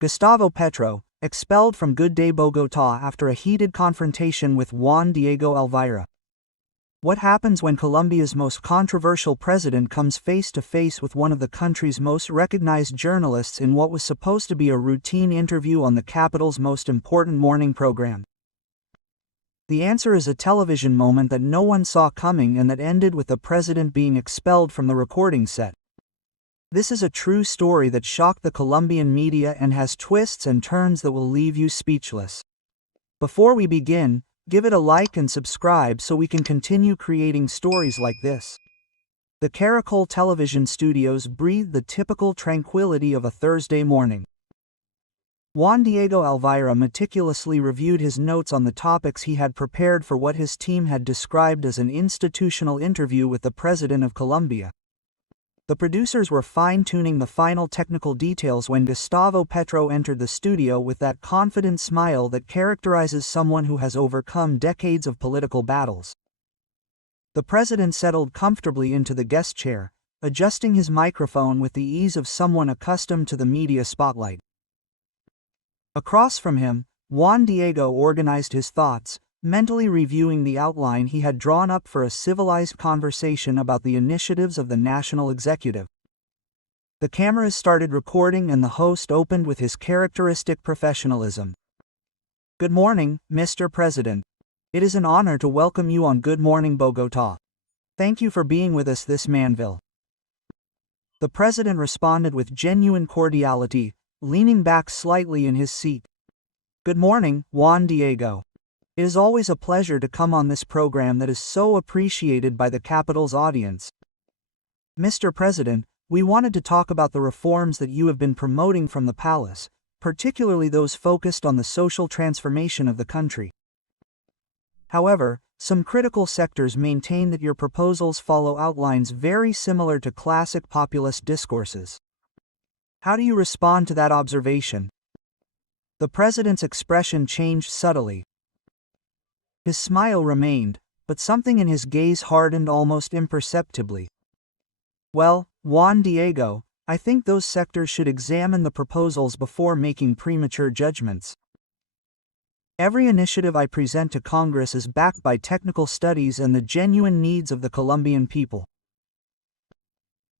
Gustavo Petro, expelled from Good Day Bogotá after a heated confrontation with Juan Diego Alvira. What happens when Colombia's most controversial president comes face to face with one of the country's most recognized journalists in what was supposed to be a routine interview on the capital's most important morning program? The answer is a television moment that no one saw coming and that ended with the president being expelled from the recording set. This is a true story that shocked the Colombian media and has twists and turns that will leave you speechless. Before we begin, give it a like and subscribe so we can continue creating stories like this. The Caracol television studios breathe the typical tranquility of a Thursday morning. Juan Diego Alvira meticulously reviewed his notes on the topics he had prepared for what his team had described as an institutional interview with the President of Colombia. The producers were fine-tuning the final technical details when Gustavo Petro entered the studio with that confident smile that characterizes someone who has overcome decades of political battles. The president settled comfortably into the guest chair, adjusting his microphone with the ease of someone accustomed to the media spotlight. Across from him, Juan Diego organized his thoughts, mentally reviewing the outline he had drawn up for a civilized conversation about the initiatives of the national executive. The cameras started recording and the host opened with his characteristic professionalism. "Good morning, Mr. President. It is an honor to welcome you on Good Morning Bogotá. Thank you for being with us this Manville." The president responded with genuine cordiality, leaning back slightly in his seat. "Good morning, Juan Diego. It is always a pleasure to come on this program that is so appreciated by the capital's audience. Mr. President, we wanted to talk about the reforms that you have been promoting from the palace, particularly those focused on the social transformation of the country. However, some critical sectors maintain that your proposals follow outlines very similar to classic populist discourses. How do you respond to that observation?" The president's expression changed subtly. His smile remained, but something in his gaze hardened almost imperceptibly. "Well, Juan Diego, I think those sectors should examine the proposals before making premature judgments. Every initiative I present to Congress is backed by technical studies and the genuine needs of the Colombian people."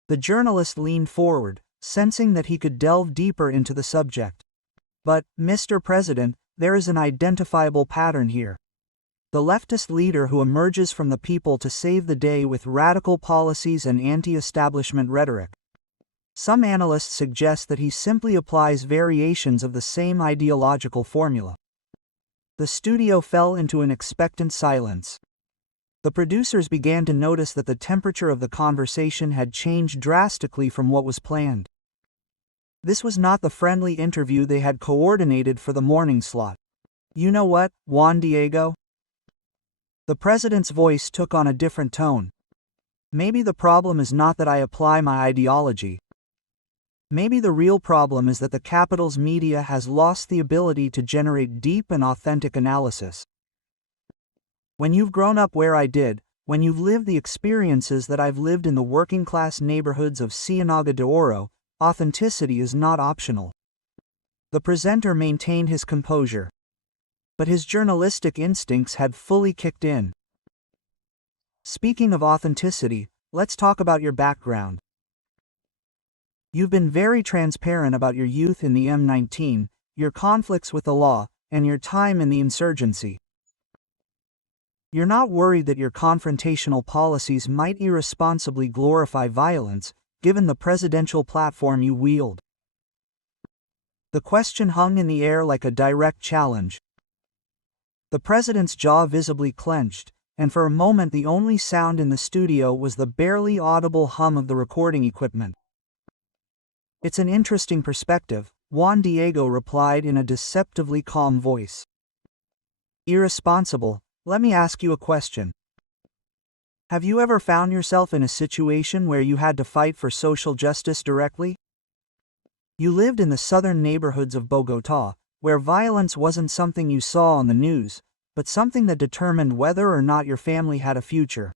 The journalist leaned forward, sensing that he could delve deeper into the subject. "But, Mr. President, there is an identifiable pattern here. The leftist leader who emerges from the people to save the day with radical policies and anti-establishment rhetoric. Some analysts suggest that he simply applies variations of the same ideological formula." The studio fell into an expectant silence. The producers began to notice that the temperature of the conversation had changed drastically from what was planned. This was not the friendly interview they had coordinated for the morning slot. "You know what, Juan Diego?" The president's voice took on a different tone. "Maybe the problem is not that I apply my ideology. Maybe the real problem is that the capital's media has lost the ability to generate deep and authentic analysis. When you've grown up where I did, when you've lived the experiences that I've lived in the working-class neighborhoods of Ciénaga de Oro, authenticity is not optional." The presenter maintained his composure. But his journalistic instincts had fully kicked in. "Speaking of authenticity, let's talk about your background. You've been very transparent about your youth in the M19, your conflicts with the law, and your time in the insurgency. You're not worried that your confrontational policies might irresponsibly glorify violence, given the presidential platform you wield?" The question hung in the air like a direct challenge. The president's jaw visibly clenched, and for a moment the only sound in the studio was the barely audible hum of the recording equipment. "It's an interesting perspective," Juan Diego replied in a deceptively calm voice. "Irresponsible, let me ask you a question. Have you ever found yourself in a situation where you had to fight for social justice directly? You lived in the southern neighborhoods of Bogotá, where violence wasn't something you saw on the news, but something that determined whether or not your family had a future."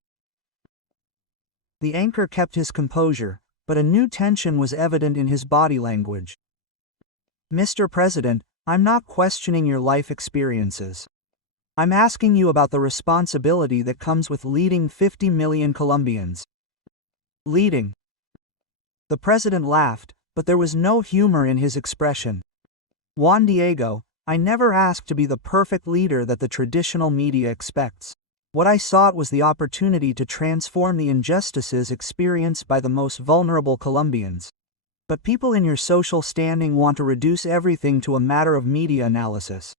The anchor kept his composure, but a new tension was evident in his body language. Mr. President, I'm not questioning your life experiences. I'm asking you about the responsibility that comes with leading 50 million Colombians. Leading. The president laughed, but there was no humor in his expression. Juan Diego, I never asked to be the perfect leader that the traditional media expects. What I sought was the opportunity to transform the injustices experienced by the most vulnerable Colombians. But people in your social standing want to reduce everything to a matter of media analysis.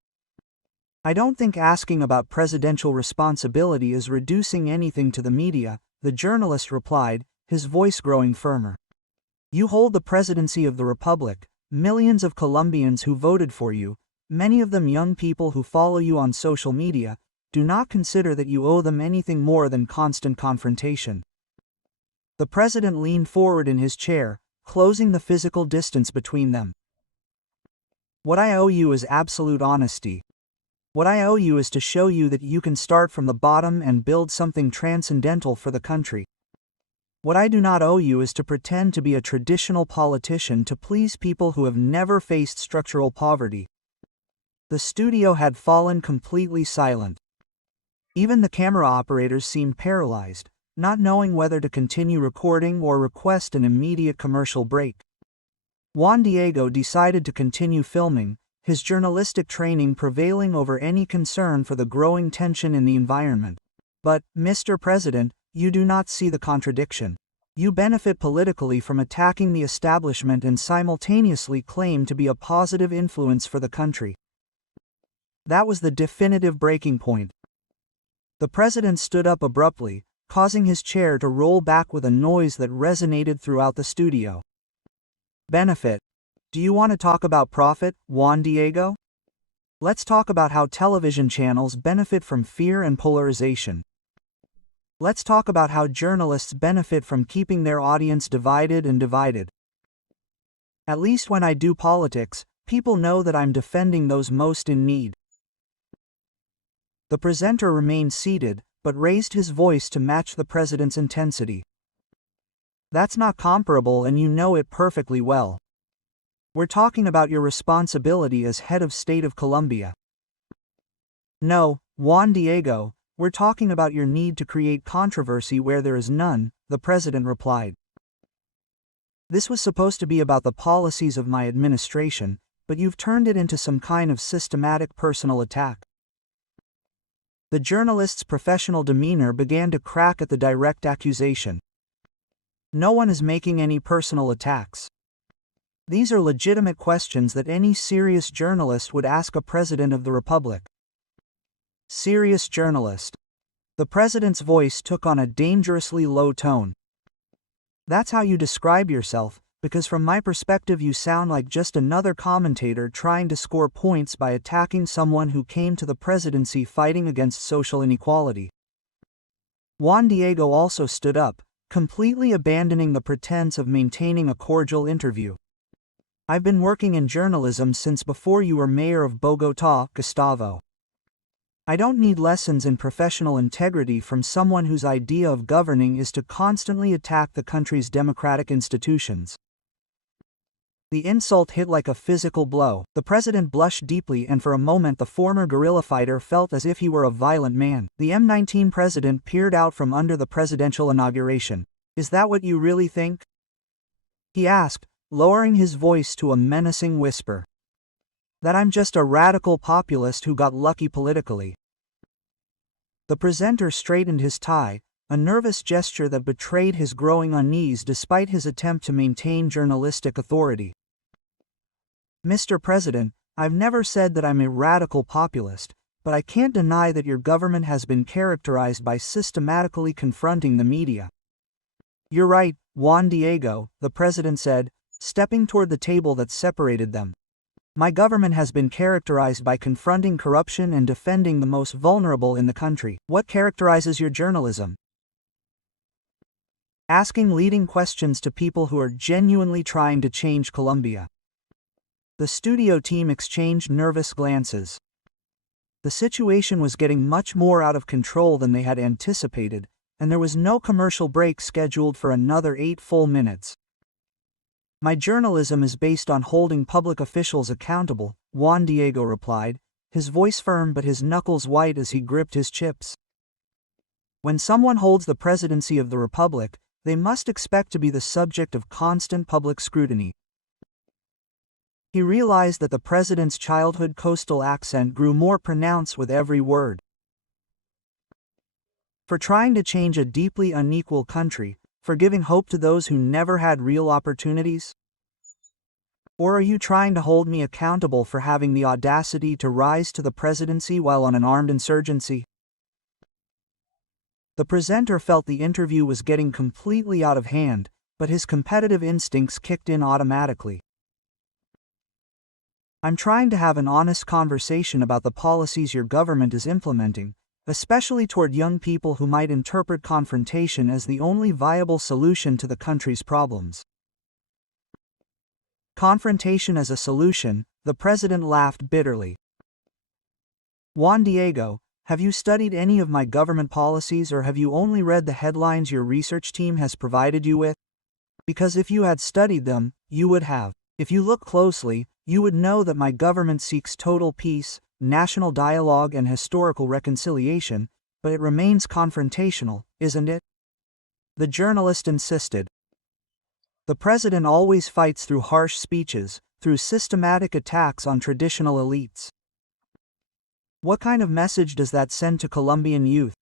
I don't think asking about presidential responsibility is reducing anything to the media, the journalist replied, his voice growing firmer. You hold the presidency of the Republic, millions of Colombians who voted for you, many of them young people who follow you on social media, do not consider that you owe them anything more than constant confrontation. The president leaned forward in his chair, closing the physical distance between them. What I owe you is absolute honesty. What I owe you is to show you that you can start from the bottom and build something transcendental for the country. What I do not owe you is to pretend to be a traditional politician to please people who have never faced structural poverty. The studio had fallen completely silent. Even the camera operators seemed paralyzed, not knowing whether to continue recording or request an immediate commercial break. Juan Diego decided to continue filming, his journalistic training prevailing over any concern for the growing tension in the environment. But, Mr. President, you do not see the contradiction. You benefit politically from attacking the establishment and simultaneously claim to be a positive influence for the country. That was the definitive breaking point. The president stood up abruptly, causing his chair to roll back with a noise that resonated throughout the studio. Benefit. Do you want to talk about profit, Juan Diego? Let's talk about how television channels benefit from fear and polarization. Let's talk about how journalists benefit from keeping their audience divided and divided. At least when I do politics, people know that I'm defending those most in need. The presenter remained seated, but raised his voice to match the president's intensity. That's not comparable, and you know it perfectly well. We're talking about your responsibility as head of state of Colombia. No, Juan Diego, we're talking about your need to create controversy where there is none, the president replied. This was supposed to be about the policies of my administration, but you've turned it into some kind of systematic personal attack. The journalist's professional demeanor began to crack at the direct accusation. No one is making any personal attacks. These are legitimate questions that any serious journalist would ask a president of the republic. Serious journalist. The president's voice took on a dangerously low tone. That's how you describe yourself, because from my perspective you sound like just another commentator trying to score points by attacking someone who came to the presidency fighting against social inequality. Juan Diego also stood up, completely abandoning the pretense of maintaining a cordial interview. I've been working in journalism since before you were mayor of Bogotá, Gustavo. I don't need lessons in professional integrity from someone whose idea of governing is to constantly attack the country's democratic institutions. The insult hit like a physical blow. The president blushed deeply, and for a moment the former guerrilla fighter felt as if he were a violent man. The M19 president peered out from under the presidential inauguration. Is that what you really think? He asked, lowering his voice to a menacing whisper. That I'm just a radical populist who got lucky politically. The presenter straightened his tie, a nervous gesture that betrayed his growing unease despite his attempt to maintain journalistic authority. Mr. President, I've never said that I'm a radical populist, but I can't deny that your government has been characterized by systematically confronting the media. You're right, Juan Diego, the president said, stepping toward the table that separated them. My government has been characterized by confronting corruption and defending the most vulnerable in the country. What characterizes your journalism? Asking leading questions to people who are genuinely trying to change Colombia. The studio team exchanged nervous glances. The situation was getting much more out of control than they had anticipated, and there was no commercial break scheduled for another 8 full minutes. My journalism is based on holding public officials accountable, Juan Diego replied, his voice firm but his knuckles white as he gripped his chips. When someone holds the presidency of the republic, they must expect to be the subject of constant public scrutiny. He realized that the president's childhood coastal accent grew more pronounced with every word. For trying to change a deeply unequal country, for giving hope to those who never had real opportunities? Or are you trying to hold me accountable for having the audacity to rise to the presidency while on an armed insurgency? The presenter felt the interview was getting completely out of hand, but his competitive instincts kicked in automatically. I'm trying to have an honest conversation about the policies your government is implementing, especially toward young people who might interpret confrontation as the only viable solution to the country's problems. Confrontation as a solution, the president laughed bitterly. Juan Diego, have you studied any of my government policies or have you only read the headlines your research team has provided you with? Because if you had studied them, you would have. If you look closely, you would know that my government seeks total peace, national dialogue and historical reconciliation, but it remains confrontational, isn't it? The journalist insisted. The president always fights through harsh speeches, through systematic attacks on traditional elites. What kind of message does that send to Colombian youth?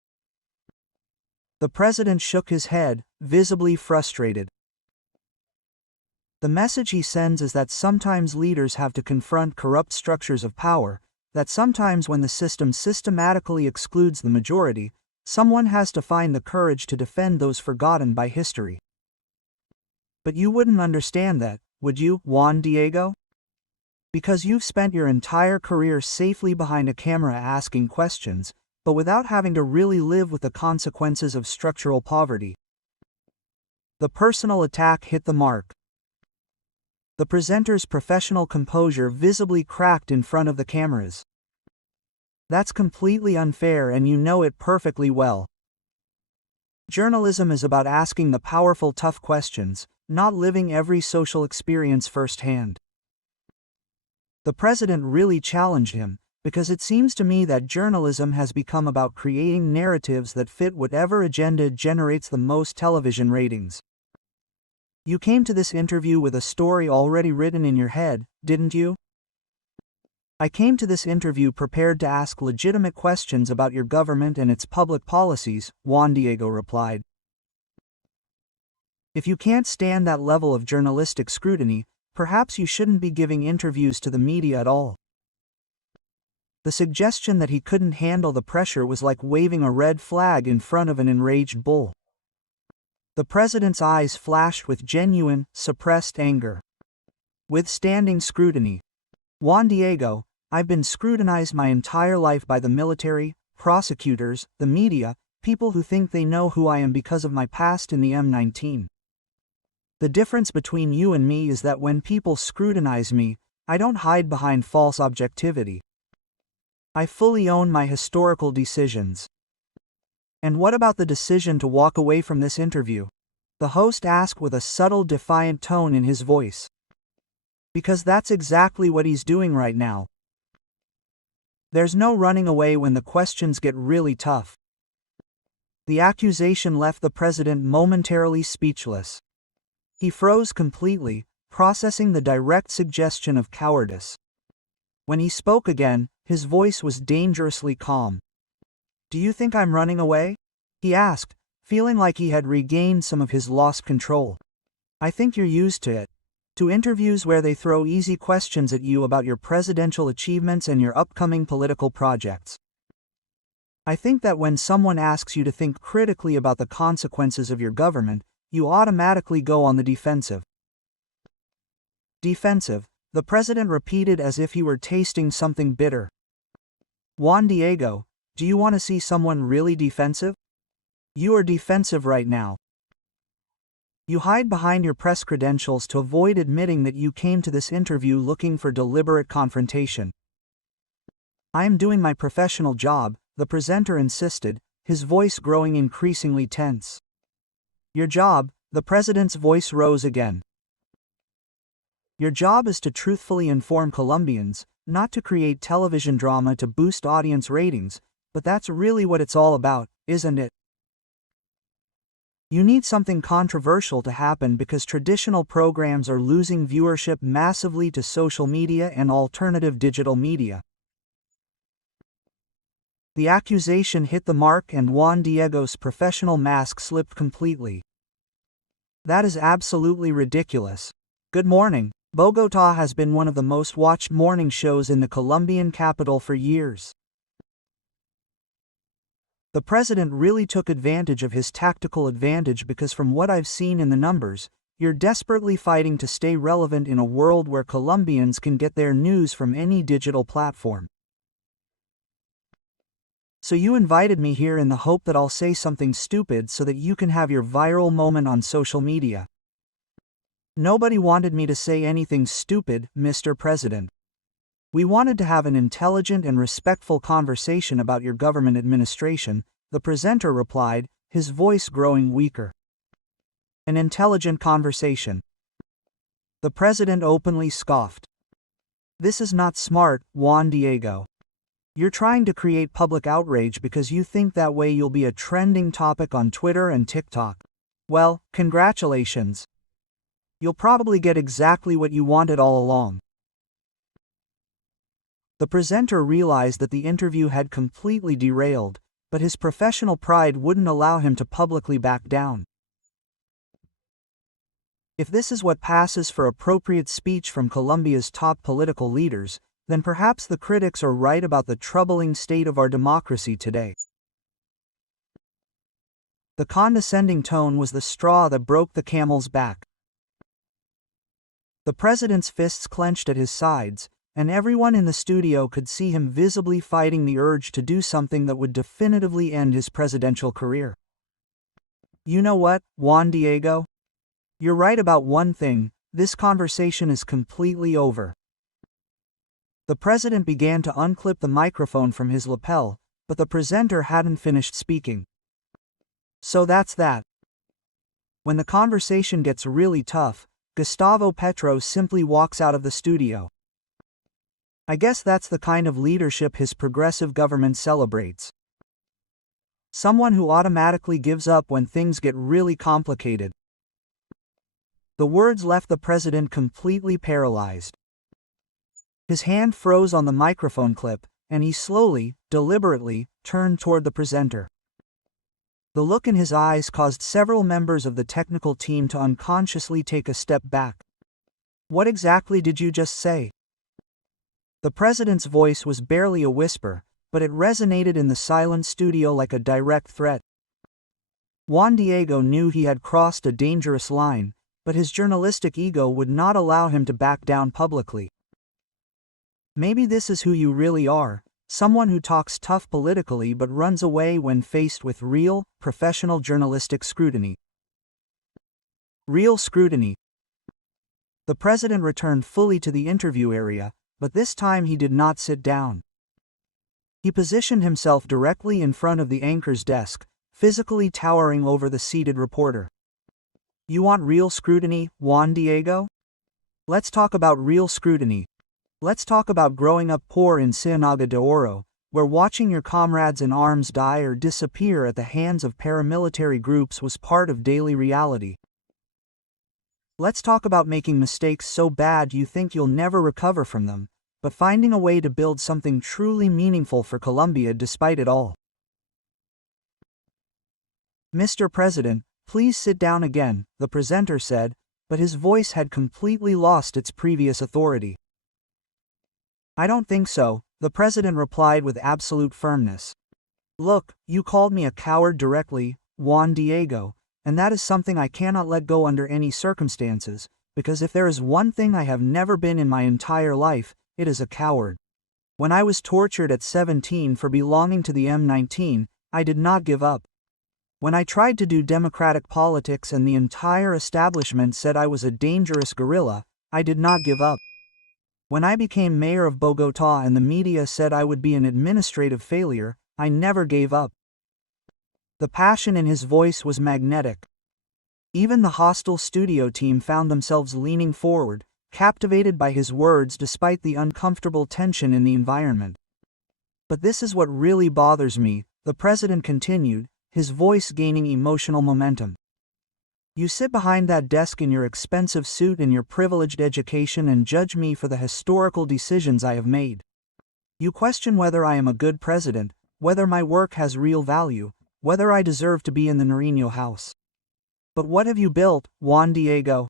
The president shook his head, visibly frustrated. The message he sends is that sometimes leaders have to confront corrupt structures of power, that sometimes when the system systematically excludes the majority, someone has to find the courage to defend those forgotten by history. But you wouldn't understand that, would you, Juan Diego? Because you've spent your entire career safely behind a camera asking questions, but without having to really live with the consequences of structural poverty. The personal attack hit the mark. The presenter's professional composure visibly cracked in front of the cameras. That's completely unfair and you know it perfectly well. Journalism is about asking the powerful tough questions, not living every social experience firsthand. The president really challenged him, because it seems to me that journalism has become about creating narratives that fit whatever agenda generates the most television ratings. You came to this interview with a story already written in your head, didn't you? I came to this interview prepared to ask legitimate questions about your government and its public policies, Juan Diego replied. If you can't stand that level of journalistic scrutiny, perhaps you shouldn't be giving interviews to the media at all. The suggestion that he couldn't handle the pressure was like waving a red flag in front of an enraged bull. The president's eyes flashed with genuine, suppressed anger. Withstanding scrutiny. Juan Diego, I've been scrutinized my entire life by the military, prosecutors, the media, people who think they know who I am because of my past in the M19. The difference between you and me is that when people scrutinize me, I don't hide behind false objectivity. I fully own my historical decisions. And what about the decision to walk away from this interview? The host asked with a subtle defiant tone in his voice. Because that's exactly what he's doing right now. There's no running away when the questions get really tough. The accusation left the president momentarily speechless. He froze completely, processing the direct suggestion of cowardice. When he spoke again, his voice was dangerously calm. Do you think I'm running away? He asked, feeling like he had regained some of his lost control. I think you're used to it. To interviews where they throw easy questions at you about your presidential achievements and your upcoming political projects. I think that when someone asks you to think critically about the consequences of your government, you automatically go on the defensive. Defensive, the president repeated as if he were tasting something bitter. Juan Diego, do you want to see someone really defensive? You are defensive right now. You hide behind your press credentials to avoid admitting that you came to this interview looking for deliberate confrontation. I am doing my professional job, the presenter insisted, his voice growing increasingly tense. Your job, the president's voice rose again. Your job is to truthfully inform Colombians, not to create television drama to boost audience ratings, but that's really what it's all about, isn't it? You need something controversial to happen because traditional programs are losing viewership massively to social media and alternative digital media. The accusation hit the mark and Juan Diego's professional mask slipped completely. That is absolutely ridiculous. Good morning. Bogotá has been one of the most watched morning shows in the Colombian capital for years. The president really took advantage of his tactical advantage because from what I've seen in the numbers, you're desperately fighting to stay relevant in a world where Colombians can get their news from any digital platform. So you invited me here in the hope that I'll say something stupid so that you can have your viral moment on social media. Nobody wanted me to say anything stupid, Mr. President. We wanted to have an intelligent and respectful conversation about your government administration, the presenter replied, his voice growing weaker. An intelligent conversation. The president openly scoffed. This is not smart, Juan Diego. You're trying to create public outrage because you think that way you'll be a trending topic on Twitter and TikTok. Well, congratulations. You'll probably get exactly what you wanted all along. The presenter realized that the interview had completely derailed, but his professional pride wouldn't allow him to publicly back down. If this is what passes for appropriate speech from Colombia's top political leaders, then perhaps the critics are right about the troubling state of our democracy today. The condescending tone was the straw that broke the camel's back. The president's fists clenched at his sides, and everyone in the studio could see him visibly fighting the urge to do something that would definitively end his presidential career. You know what, Juan Diego? You're right about one thing, this conversation is completely over. The president began to unclip the microphone from his lapel, but the presenter hadn't finished speaking. So that's that. When the conversation gets really tough, Gustavo Petro simply walks out of the studio. I guess that's the kind of leadership his progressive government celebrates. Someone who automatically gives up when things get really complicated. The words left the president completely paralyzed. His hand froze on the microphone clip, and he slowly, deliberately, turned toward the presenter. The look in his eyes caused several members of the technical team to unconsciously take a step back. What exactly did you just say? The president's voice was barely a whisper, but it resonated in the silent studio like a direct threat. Juan Diego knew he had crossed a dangerous line, but his journalistic ego would not allow him to back down publicly. Maybe this is who you really are. Someone who talks tough politically but runs away when faced with real, professional journalistic scrutiny. Real scrutiny. The president returned fully to the interview area, but this time he did not sit down. He positioned himself directly in front of the anchor's desk, physically towering over the seated reporter. You want real scrutiny, Juan Diego? Let's talk about real scrutiny. Let's talk about growing up poor in Ciénaga de Oro, where watching your comrades in arms die or disappear at the hands of paramilitary groups was part of daily reality. Let's talk about making mistakes so bad you think you'll never recover from them, but finding a way to build something truly meaningful for Colombia despite it all. Mr. President, please sit down again, the presenter said, but his voice had completely lost its previous authority. I don't think so, the president replied with absolute firmness. Look, you called me a coward directly, Juan Diego, and that is something I cannot let go under any circumstances, because if there is one thing I have never been in my entire life, it is a coward. When I was tortured at 17 for belonging to the M19, I did not give up. When I tried to do democratic politics and the entire establishment said I was a dangerous guerrilla, I did not give up. When I became mayor of Bogotá and the media said I would be an administrative failure, I never gave up. The passion in his voice was magnetic. Even the hostile studio team found themselves leaning forward, captivated by his words despite the uncomfortable tension in the environment. "But this is what really bothers me," the president continued, his voice gaining emotional momentum. "You sit behind that desk in your expensive suit and your privileged education and judge me for the historical decisions I have made. You question whether I am a good president, whether my work has real value, whether I deserve to be in the Nariño house. But what have you built, Juan Diego?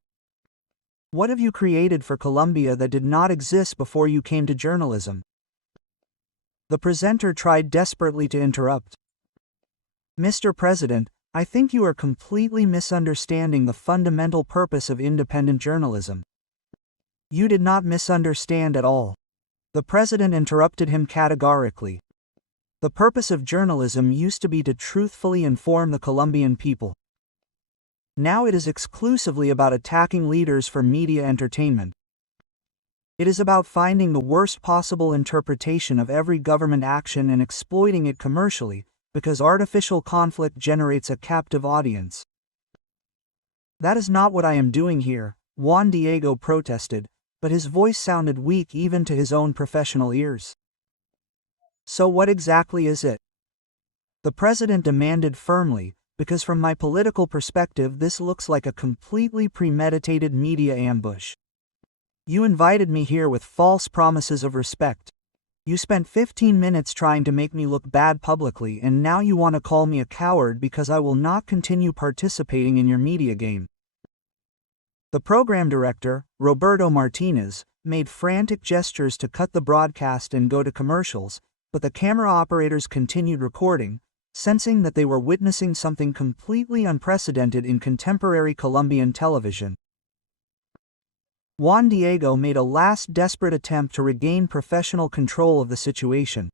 What have you created for Colombia that did not exist before you came to journalism?" The presenter tried desperately to interrupt. "Mr. President, I think you are completely misunderstanding the fundamental purpose of independent journalism." "You did not misunderstand at all." The president interrupted him categorically. "The purpose of journalism used to be to truthfully inform the Colombian people. Now it is exclusively about attacking leaders for media entertainment. It is about finding the worst possible interpretation of every government action and exploiting it commercially, because artificial conflict generates a captive audience." "That is not what I am doing here," Juan Diego protested, but his voice sounded weak even to his own professional ears. "So what exactly is it?" the president demanded firmly, "because from my political perspective this looks like a completely premeditated media ambush. You invited me here with false promises of respect. You spent 15 minutes trying to make me look bad publicly, and now you want to call me a coward because I will not continue participating in your media game." The program director, Roberto Martinez, made frantic gestures to cut the broadcast and go to commercials, but the camera operators continued recording, sensing that they were witnessing something completely unprecedented in contemporary Colombian television. Juan Diego made a last desperate attempt to regain professional control of the situation.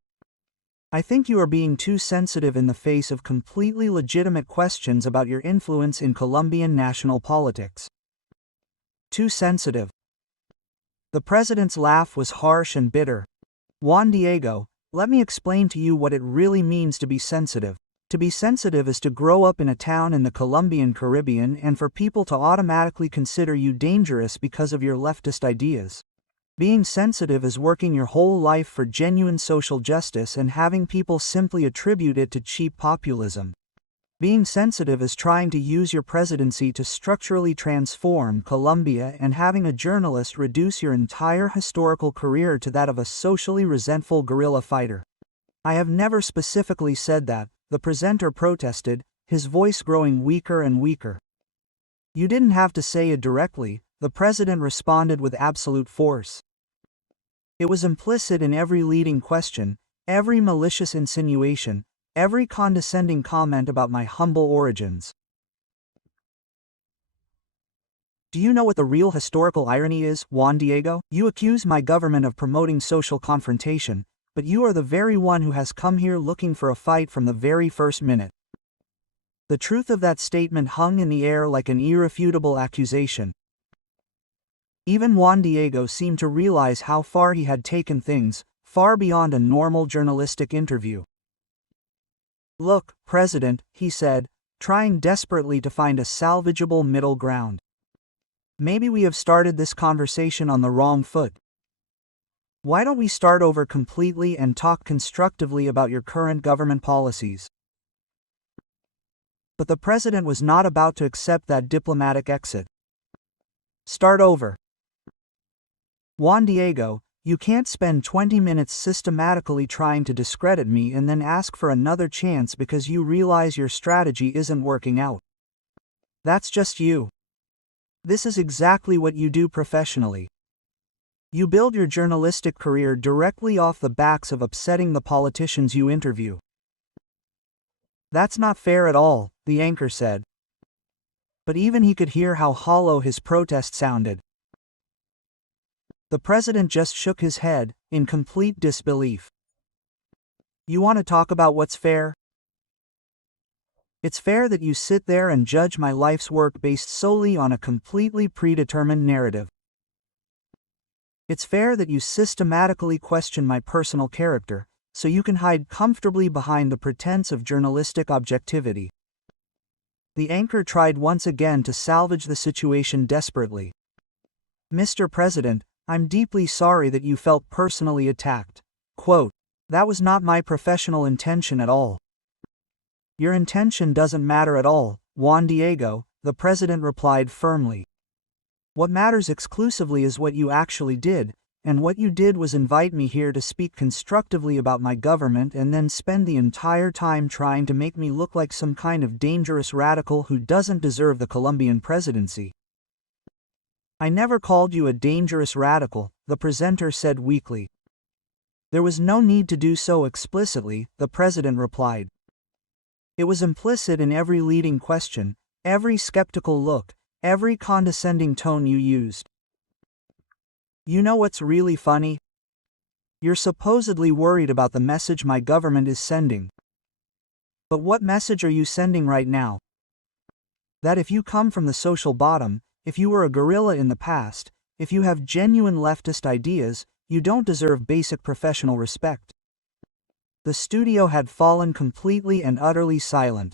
"I think you are being too sensitive in the face of completely legitimate questions about your influence in Colombian national politics." "Too sensitive." The president's laugh was harsh and bitter. "Juan Diego, let me explain to you what it really means to be sensitive. To be sensitive is to grow up in a town in the Colombian Caribbean and for people to automatically consider you dangerous because of your leftist ideas. Being sensitive is working your whole life for genuine social justice and having people simply attribute it to cheap populism. Being sensitive is trying to use your presidency to structurally transform Colombia and having a journalist reduce your entire historical career to that of a socially resentful guerrilla fighter." "I have never specifically said that," the presenter protested, his voice growing weaker and weaker. "You didn't have to say it directly," the president responded with absolute force. "It was implicit in every leading question, every malicious insinuation, every condescending comment about my humble origins. Do you know what the real historical irony is, Juan Diego? You accuse my government of promoting social confrontation, but you are the very one who has come here looking for a fight from the very first minute." The truth of that statement hung in the air like an irrefutable accusation. Even Juan Diego seemed to realize how far he had taken things, far beyond a normal journalistic interview. "Look, President," he said, trying desperately to find a salvageable middle ground. "Maybe we have started this conversation on the wrong foot. Why don't we start over completely and talk constructively about your current government policies?" But the president was not about to accept that diplomatic exit. "Start over. Juan Diego, you can't spend 20 minutes systematically trying to discredit me and then ask for another chance because you realize your strategy isn't working out. That's just you. This is exactly what you do professionally. You build your journalistic career directly off the backs of upsetting the politicians you interview." "That's not fair at all," the anchor said. But even he could hear how hollow his protest sounded. The president just shook his head, in complete disbelief. "You want to talk about what's fair? It's fair that you sit there and judge my life's work based solely on a completely predetermined narrative. It's fair that you systematically question my personal character, so you can hide comfortably behind the pretense of journalistic objectivity." The anchor tried once again to salvage the situation desperately. Mr. President, I'm deeply sorry that you felt personally attacked. Quote, that was not my professional intention at all. Your intention doesn't matter at all, Juan Diego, the president replied firmly. What matters exclusively is what you actually did, and what you did was invite me here to speak constructively about my government and then spend the entire time trying to make me look like some kind of dangerous radical who doesn't deserve the Colombian presidency. I never called you a dangerous radical, the presenter said weakly. There was no need to do so explicitly, the president replied. It was implicit in every leading question, every skeptical look, every condescending tone you used. You know what's really funny? You're supposedly worried about the message my government is sending. But what message are you sending right now? That if you come from the social bottom, if you were a guerrilla in the past, if you have genuine leftist ideas, you don't deserve basic professional respect. The studio had fallen completely and utterly silent.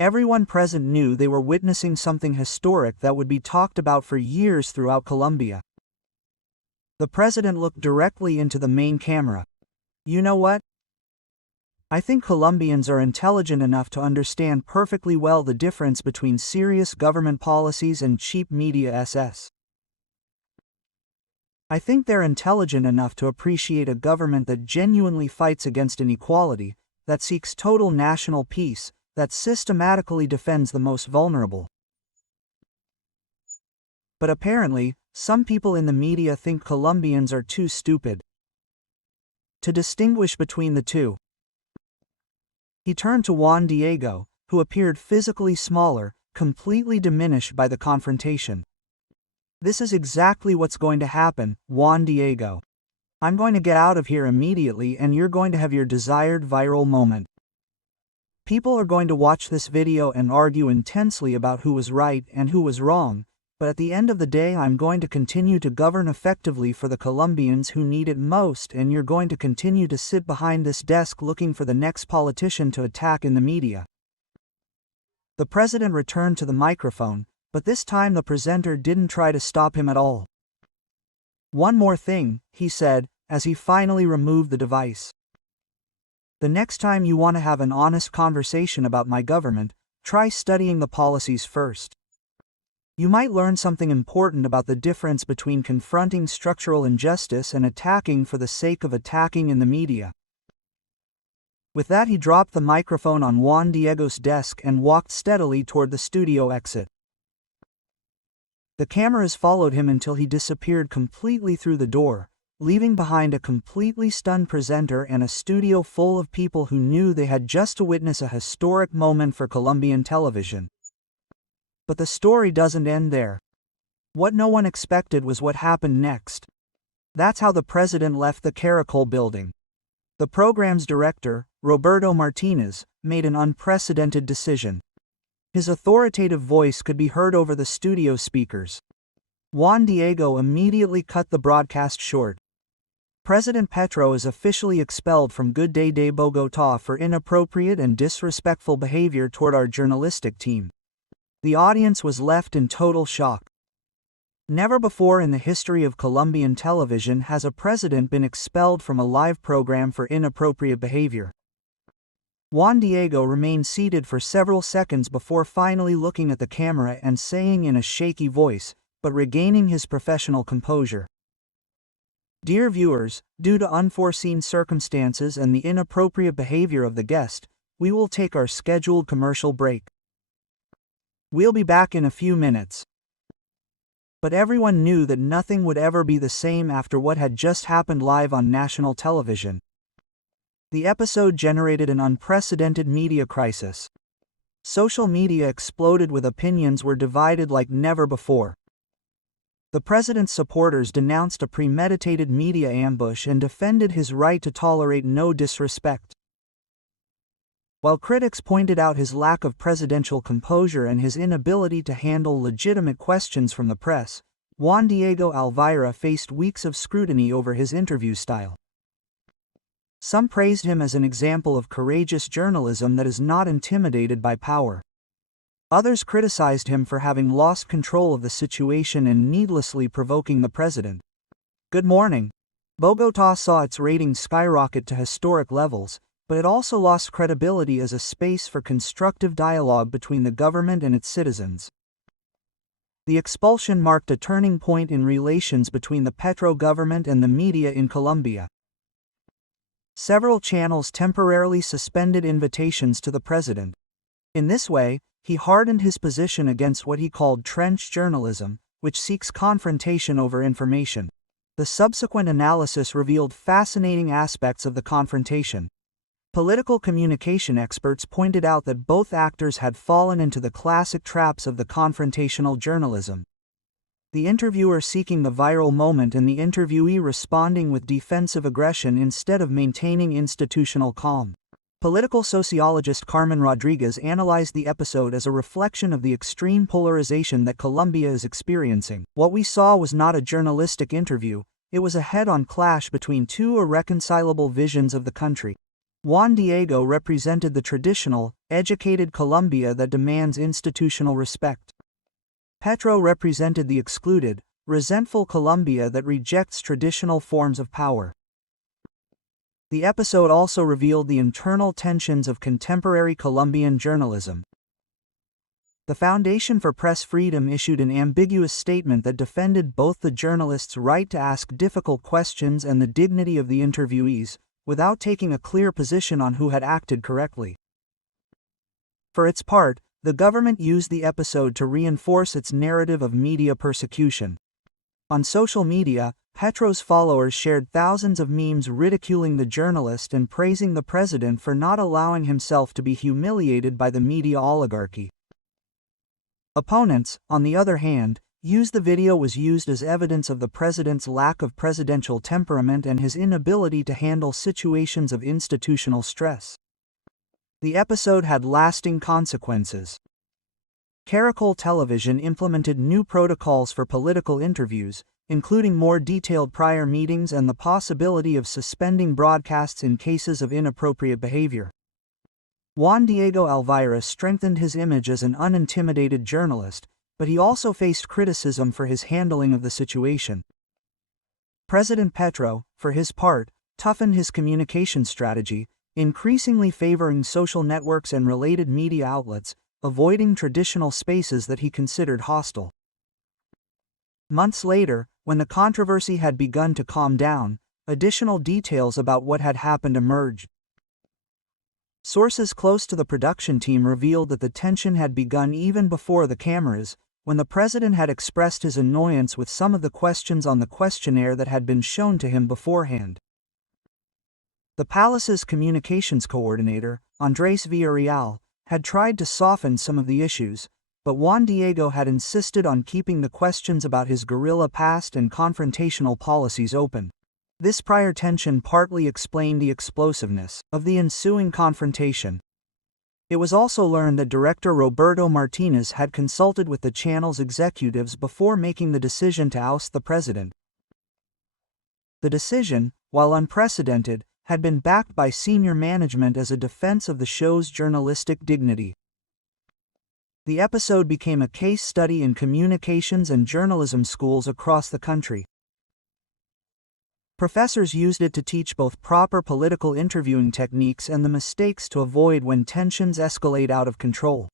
Everyone present knew they were witnessing something historic that would be talked about for years throughout Colombia. The president looked directly into the main camera. You know what? I think Colombians are intelligent enough to understand perfectly well the difference between serious government policies and cheap media SS. I think they're intelligent enough to appreciate a government that genuinely fights against inequality, that seeks total national peace, that systematically defends the most vulnerable. But apparently, some people in the media think Colombians are too stupid to distinguish between the two. He turned to Juan Diego, who appeared physically smaller, completely diminished by the confrontation. This is exactly what's going to happen, Juan Diego. I'm going to get out of here immediately and you're going to have your desired viral moment. People are going to watch this video and argue intensely about who was right and who was wrong, but at the end of the day I'm going to continue to govern effectively for the Colombians who need it most, and you're going to continue to sit behind this desk looking for the next politician to attack in the media. The president returned to the microphone, but this time the presenter didn't try to stop him at all. One more thing, he said, as he finally removed the device. The next time you want to have an honest conversation about my government, try studying the policies first. You might learn something important about the difference between confronting structural injustice and attacking for the sake of attacking in the media. With that, he dropped the microphone on Juan Diego's desk and walked steadily toward the studio exit. The cameras followed him until he disappeared completely through the door, leaving behind a completely stunned presenter and a studio full of people who knew they had just to witness a historic moment for Colombian television. But the story doesn't end there. What no one expected was what happened next. That's how the president left the Caracol building. The program's director, Roberto Martinez, made an unprecedented decision. His authoritative voice could be heard over the studio speakers. Juan Diego immediately cut the broadcast short. President Petro is officially expelled from Good Day Bogotá for inappropriate and disrespectful behavior toward our journalistic team. The audience was left in total shock. Never before in the history of Colombian television has a president been expelled from a live program for inappropriate behavior. Juan Diego remained seated for several seconds before finally looking at the camera and saying in a shaky voice, but regaining his professional composure. Dear viewers, due to unforeseen circumstances and the inappropriate behavior of the guest, we will take our scheduled commercial break. We'll be back in a few minutes. But everyone knew that nothing would ever be the same after what had just happened live on national television. The episode generated an unprecedented media crisis. Social media exploded with opinions were divided like never before. The president's supporters denounced a premeditated media ambush and defended his right to tolerate no disrespect. While critics pointed out his lack of presidential composure and his inability to handle legitimate questions from the press, Juan Diego Alvira faced weeks of scrutiny over his interview style. Some praised him as an example of courageous journalism that is not intimidated by power. Others criticized him for having lost control of the situation and needlessly provoking the president. Good morning. Bogotá saw its ratings skyrocket to historic levels, but it also lost credibility as a space for constructive dialogue between the government and its citizens. The expulsion marked a turning point in relations between the Petro government and the media in Colombia. Several channels temporarily suspended invitations to the president. In this way, he hardened his position against what he called trench journalism, which seeks confrontation over information. The subsequent analysis revealed fascinating aspects of the confrontation. Political communication experts pointed out that both actors had fallen into the classic traps of the confrontational journalism. The interviewer seeking the viral moment and the interviewee responding with defensive aggression instead of maintaining institutional calm. Political sociologist Carmen Rodriguez analyzed the episode as a reflection of the extreme polarization that Colombia is experiencing. What we saw was not a journalistic interview, it was a head-on clash between two irreconcilable visions of the country. Juan Diego represented the traditional, educated Colombia that demands institutional respect. Petro represented the excluded, resentful Colombia that rejects traditional forms of power. The episode also revealed the internal tensions of contemporary Colombian journalism. The Foundation for Press Freedom issued an ambiguous statement that defended both the journalists' right to ask difficult questions and the dignity of the interviewees, without taking a clear position on who had acted correctly. For its part, the government used the episode to reinforce its narrative of media persecution. On social media, Petro's followers shared thousands of memes ridiculing the journalist and praising the president for not allowing himself to be humiliated by the media oligarchy. Opponents, on the other hand, used the video was used as evidence of the president's lack of presidential temperament and his inability to handle situations of institutional stress. The episode had lasting consequences. Caracol Television implemented new protocols for political interviews, including more detailed prior meetings and the possibility of suspending broadcasts in cases of inappropriate behavior. Juan Diego Alvira strengthened his image as an unintimidated journalist, but he also faced criticism for his handling of the situation. President Petro, for his part, toughened his communication strategy, increasingly favoring social networks and related media outlets, avoiding traditional spaces that he considered hostile. Months later, when the controversy had begun to calm down, additional details about what had happened emerged. Sources close to the production team revealed that the tension had begun even before the cameras, when the president had expressed his annoyance with some of the questions on the questionnaire that had been shown to him beforehand. The palace's communications coordinator, Andrés Villarreal, had tried to soften some of the issues, but Juan Diego had insisted on keeping the questions about his guerrilla past and confrontational policies open. This prior tension partly explained the explosiveness of the ensuing confrontation. It was also learned that director Roberto Martinez had consulted with the channel's executives before making the decision to oust the president. The decision, while unprecedented, had been backed by senior management as a defense of the show's journalistic dignity. The episode became a case study in communications and journalism schools across the country. Professors used it to teach both proper political interviewing techniques and the mistakes to avoid when tensions escalate out of control.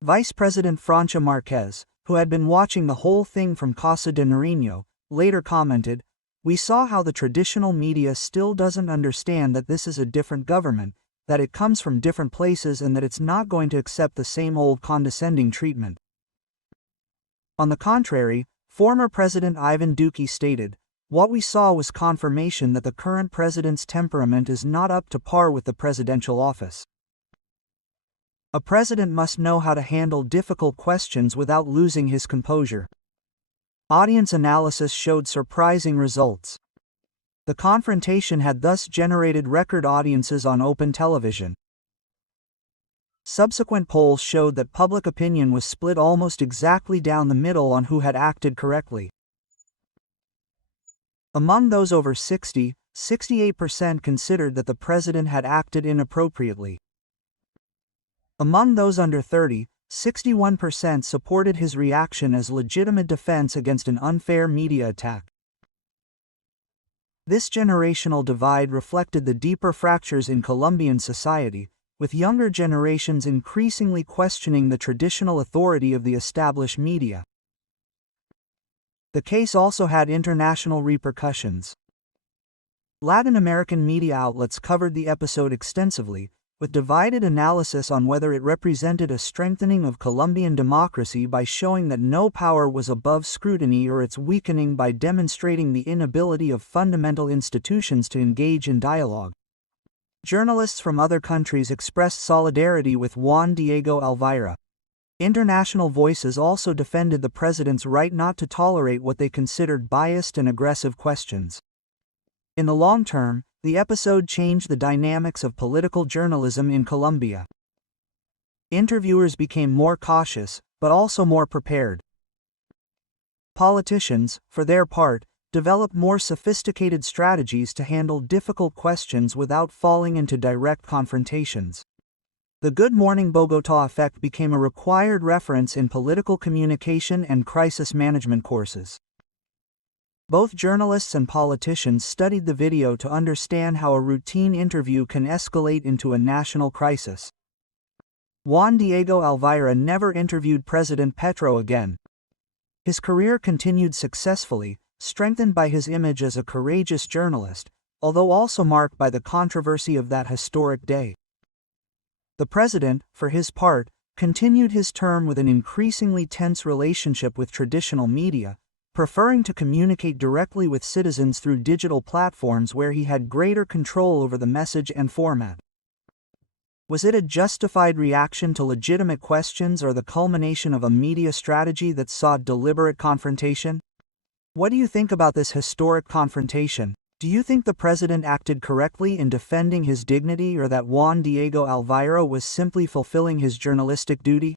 Vice President Francia Marquez, who had been watching the whole thing from Casa de Nariño, later commented, "We saw how the traditional media still doesn't understand that this is a different government, that it comes from different places and that it's not going to accept the same old condescending treatment." On the contrary, former President Ivan Duque stated, "What we saw was confirmation that the current president's temperament is not up to par with the presidential office." A president must know how to handle difficult questions without losing his composure. Audience analysis showed surprising results. The confrontation had thus generated record audiences on open television. Subsequent polls showed that public opinion was split almost exactly down the middle on who had acted correctly. Among those over 60, 68% considered that the president had acted inappropriately. Among those under 30, 61% supported his reaction as legitimate defense against an unfair media attack. This generational divide reflected the deeper fractures in Colombian society, with younger generations increasingly questioning the traditional authority of the established media. The case also had international repercussions. Latin American media outlets covered the episode extensively, with divided analysis on whether it represented a strengthening of Colombian democracy by showing that no power was above scrutiny or its weakening by demonstrating the inability of fundamental institutions to engage in dialogue. Journalists from other countries expressed solidarity with Juan Diego Alvira. International voices also defended the president's right not to tolerate what they considered biased and aggressive questions. In the long term, the episode changed the dynamics of political journalism in Colombia. Interviewers became more cautious, but also more prepared. Politicians, for their part, developed more sophisticated strategies to handle difficult questions without falling into direct confrontations. The Good Morning Bogotá effect became a required reference in political communication and crisis management courses. Both journalists and politicians studied the video to understand how a routine interview can escalate into a national crisis. Juan Diego Alvira never interviewed President Petro again. His career continued successfully, strengthened by his image as a courageous journalist, although also marked by the controversy of that historic day. The president, for his part, continued his term with an increasingly tense relationship with traditional media, preferring to communicate directly with citizens through digital platforms where he had greater control over the message and format. Was it a justified reaction to legitimate questions or the culmination of a media strategy that sought deliberate confrontation? What do you think about this historic confrontation? Do you think the president acted correctly in defending his dignity or that Juan Diego Alvira was simply fulfilling his journalistic duty?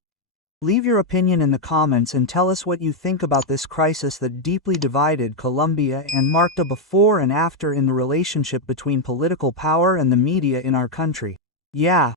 Leave your opinion in the comments and tell us what you think about this crisis that deeply divided Colombia and marked a before and after in the relationship between political power and the media in our country. Yeah,